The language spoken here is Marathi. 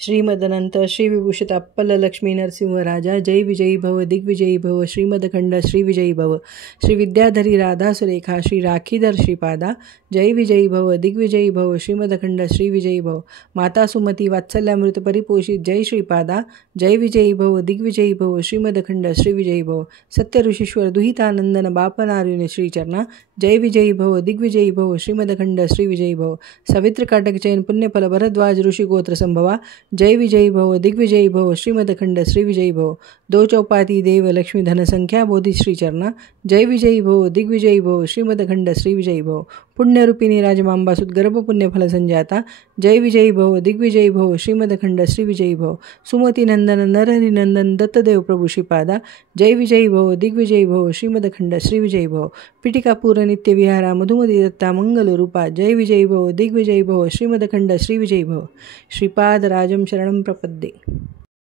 श्रीमदनंत श्रीविभूषित अप्पल लक्ष्मी नरसिंह राजा जय विजयी भव दिग्विजयी भव श्रीमदखंड श्रीविजयी भव श्री विद्याधरी राधा सुरेखा श्री राखीधर श्रीपादा जय विजयी भव दिग्विजयी भव श्रीमदखंड श्रीविजयी भव माता सुमती वात्सल्यामृत परिपोषित जय श्रीपादा जय विजयी भव दिग्विजयी भव श्रीमदखंड श्रीविजयी भव सत्य ऋषीश्वर दुहितानंदन बापनार्युनि श्रीचरणा जय विजयी भव दिग्विजयी भव श्रीमदखंड श्रीविजयी भव सवित्र काटक चयन पुण्यफल भरद्वाज ऋषि गोत्र संभवा जय विजयी भव दिग्विजयी भव श्रीमदखंड श्रीविजयी भव दो चौपाती देव लक्ष्मी धन संख्या बोधि श्रीचरणा जय विजयी भव दिग्विजयी भव श्रीमदखंड श्रीविजयी भव पुण्यरूपिणी राजमांबा सुदगर्भ पुण्यफल संजाता जय विजयी भव दिग्विजयी भव श्रीमदखंड श्रीविजयी भव सुमती नंदन नरहरि नंदन दत्तदेव प्रभु श्रीपादा जय विजयी भव दिग्विजयी भव श्रीमदखंड श्रीविजयी भव पिटिकापूर नित्य विहारा मधुमती दत्ता मंगल रूपा जय विजयी भव दिग्विजयी भव श्रीमदखंड श्रीविजयी भव श्रीपाद राजम शरणं प्रपद्ये।